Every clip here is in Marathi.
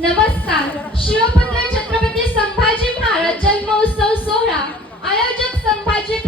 नमस्कार. शिवपुत्र छत्रपती संभाजी महाराज जन्मोत्सव सोहळा. आयोजक संभाजी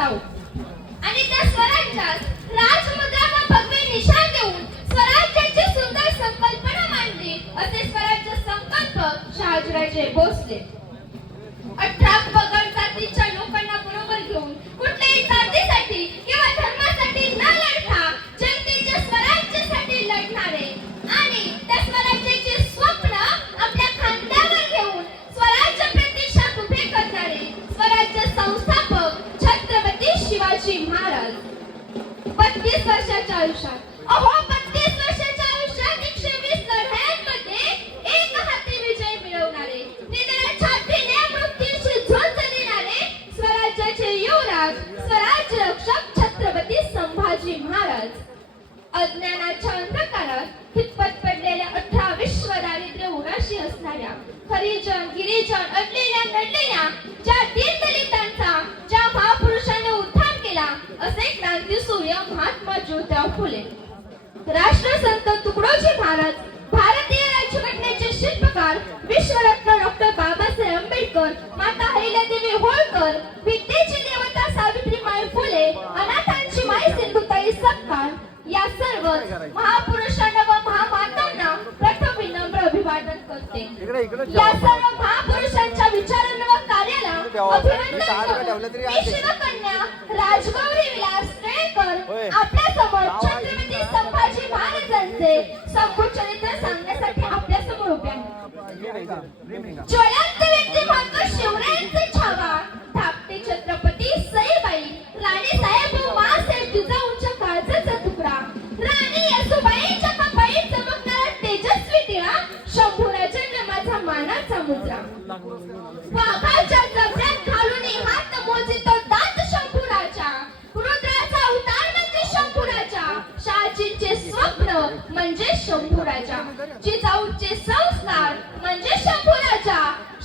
जाऊ. आणि त्या स्वराज्यात राजमुद्रा व भगवे निशाण देऊन स्वराज्याची सुंदर संकल्पना मांडली. असे स्वराज्य संकल्प शहाजीराजे भोसले. अठरा पगड जातीच्या लोकांना बरोबर घेऊन कुठल्याही जाती बत्तीस वर्षाच्या आयुष्यात. अहो बत्तीस वर्षाच्या आयुष्यात एकशे वीस एक हाती विजय मिळवणारे निधड्या छातीने मृत्यूशी झुंज देणारे स्वराज्याचे युवराज स्वराज्य रक्षक छत्रपती संभाजी महाराज. अज्ञानाच्या अंधकारात हितपत पडलेल्या अठरा विश्व दारिद्र्य उराशी असणाऱ्या हरिजन गिरिजन अडलेल्या नडलेल्या ज्या दीनदलितांचा असे क्रांती सूर्य महात्मा ज्योतिराव फुले. राष्ट्रसंत तुकडोजी महाराज भारतीय राज्यघटनेचे शिल्पकार विश्वरत्न डॉक्टर बाबासाहेब आंबेडकर माता अहिल्यादेवी होळकर विद्येची देवता सावित्रीबाई फुले अनाथांची माय सिंधुताई सपकाळ या सर्व महापुरुषांना करते. या सर्व महापुरुषांच्या विचारांना व कार्याला अभिनंदन मी. शिवकन्या राजगौरी विलास होय. टिळकर आपल्यासमोर छत्रपती संभाजी महाराजांचे संपूर्ण चरित्र सांगण्यासाठी आपल्यासमोर उभे आहे. शंभूराजा जिजाऊचे संस्कार म्हणजे शंभूराजा.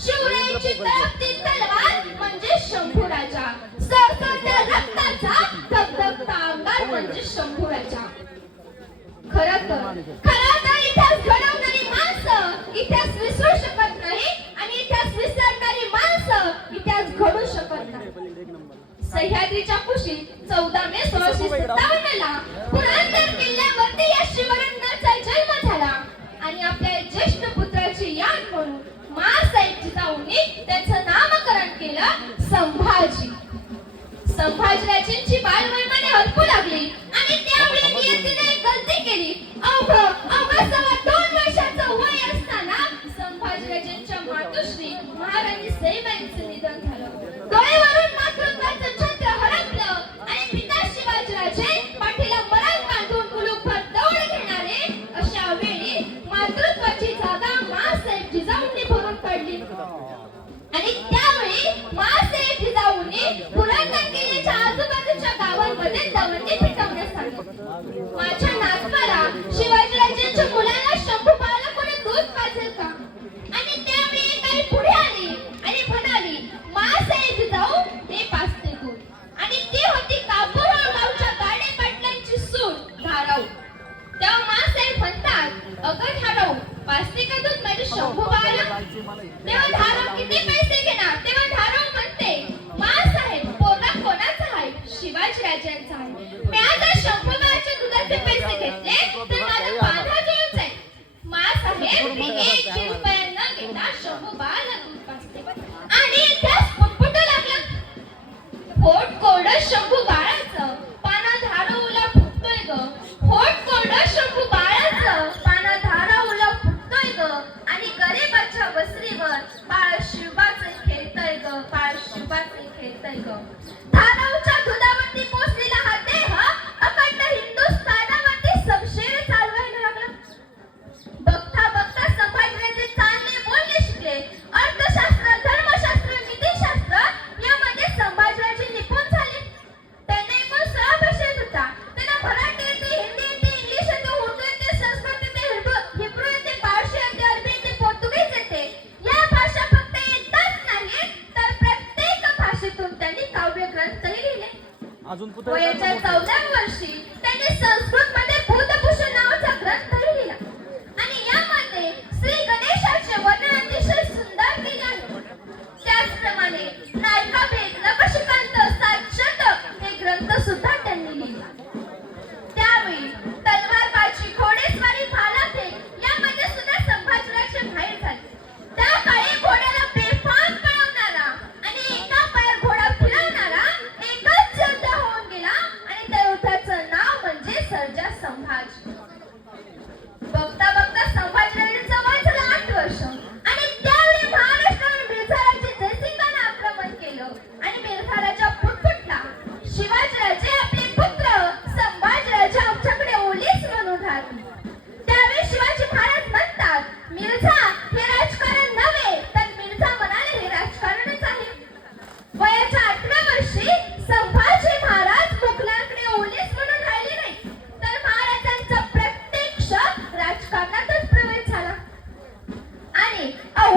शिवरायांची तळपती तलवार म्हणजे शंभूराजा. सरसरत्या रक्ताचा धबधबता अंगार म्हणजे शंभूराजा. खर तर खर तर इतिहास घडवणारी माणसं इतिहास विसरू शकत नाही आणि इतिहास विसरणारी माणसं इतिहास घडू शकत नाही. सह्याद्रीच्या कुशीत चौदा मे सोळाशे सत्तावन्न ला पुरंदर किल्ल्या రచించి పాల్గొనమని అల్పుల Oh, it didn't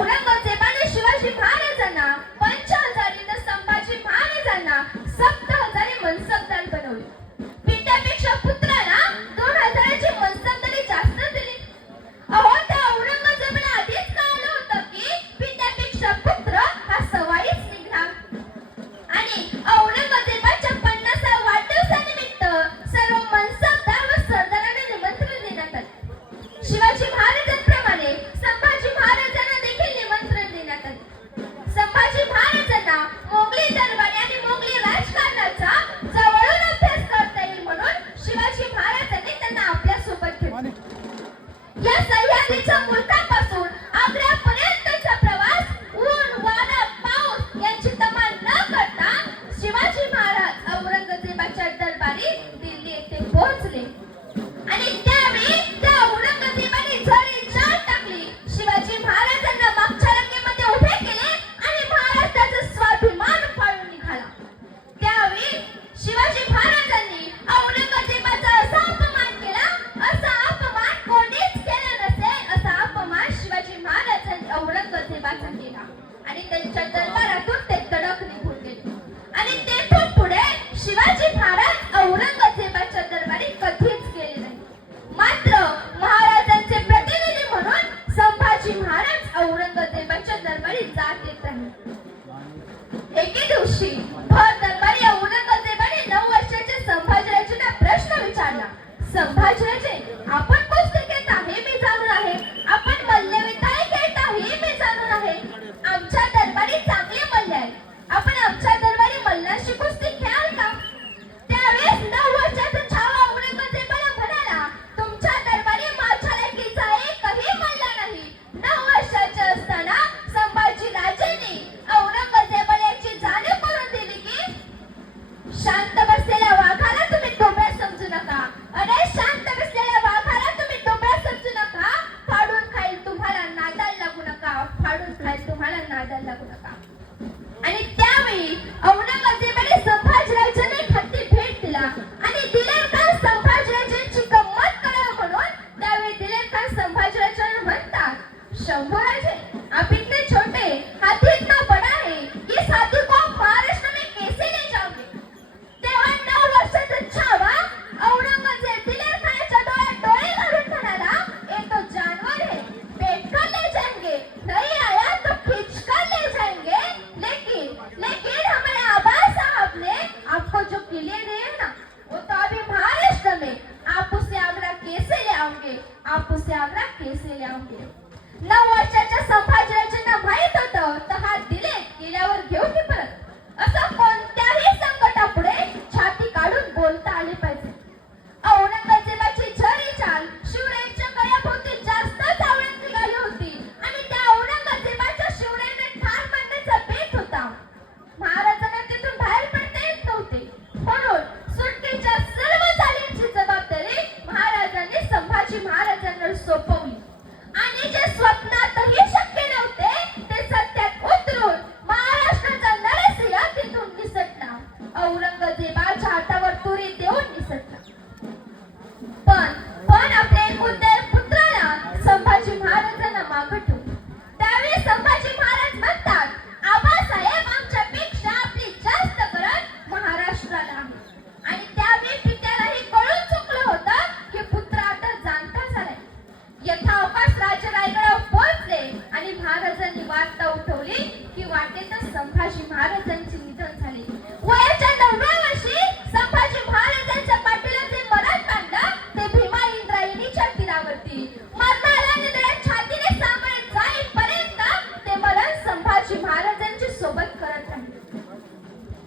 आणि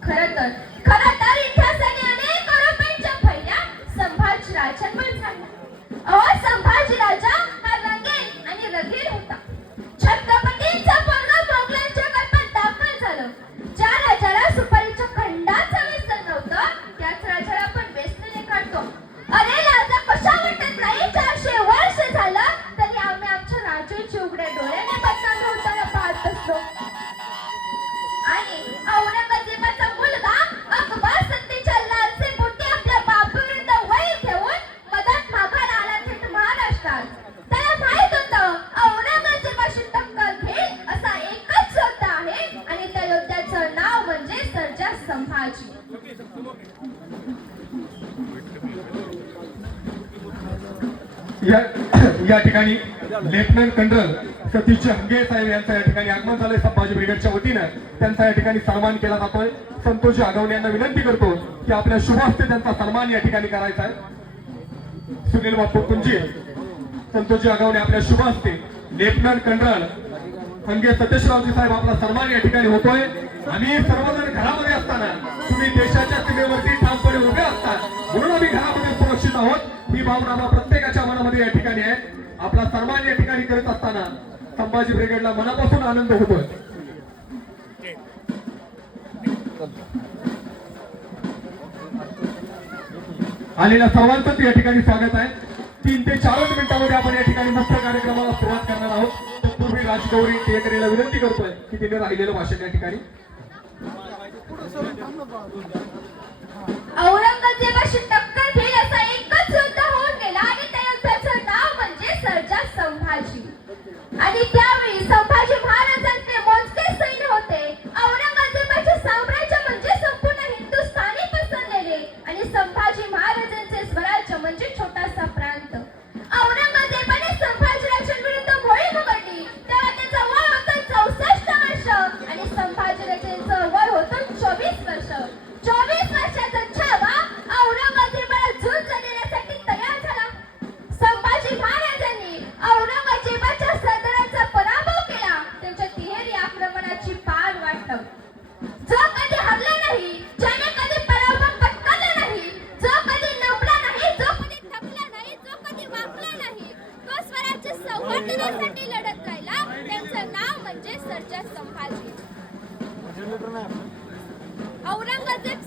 快点儿快 लेफ्टनंट कर्नल सतीश हंगे साहेब यांचं या ठिकाणी आगमन झालंय. संभाजी ब्रिगेडच्या वतीनं त्यांचा या ठिकाणी सन्मान केला जातोय. संतोष आगवणे यांना विनंती करतो की आपल्या शुभहस्ते त्यांचा सन्मान या ठिकाणी करायचा आहे. सुनील बापू कुंजी संतोष आगवणे आपल्या शुभ हस्ते लेफ्टनंट कर्नल हंगे सतीशरावजी साहेब आपला सन्मान या ठिकाणी होतोय. आम्ही सर्वजण घरामध्ये असताना तुम्ही देशाच्या सीमेवरती ठामपणे उभे असता म्हणून आम्ही घरामध्ये सुरक्षित आहोत. ही भावना प्रत्येकाच्या मनामध्ये या ठिकाणी आहे. आपला सन्मान या ठिकाणी करत असताना संभाजी ब्रिगेडला मनापासून आनंद होतोय. आलेल्या सर्वांचं या ठिकाणी स्वागत आहे. तीन ते चारच मिनिटांमध्ये आपण या ठिकाणी मुख्य कार्यक्रमाला सुरुवात करणार आहोत. तत्पूर्वी राजगौरी टेकरेला विनंती करतोय की तिने राहिलेलं भाषण या ठिकाणी. औरंगजेबाशी टक्कर घेईल असा एक संभाजी. आणि त्यावेळी संभाजी संभाजी. औरंगजेब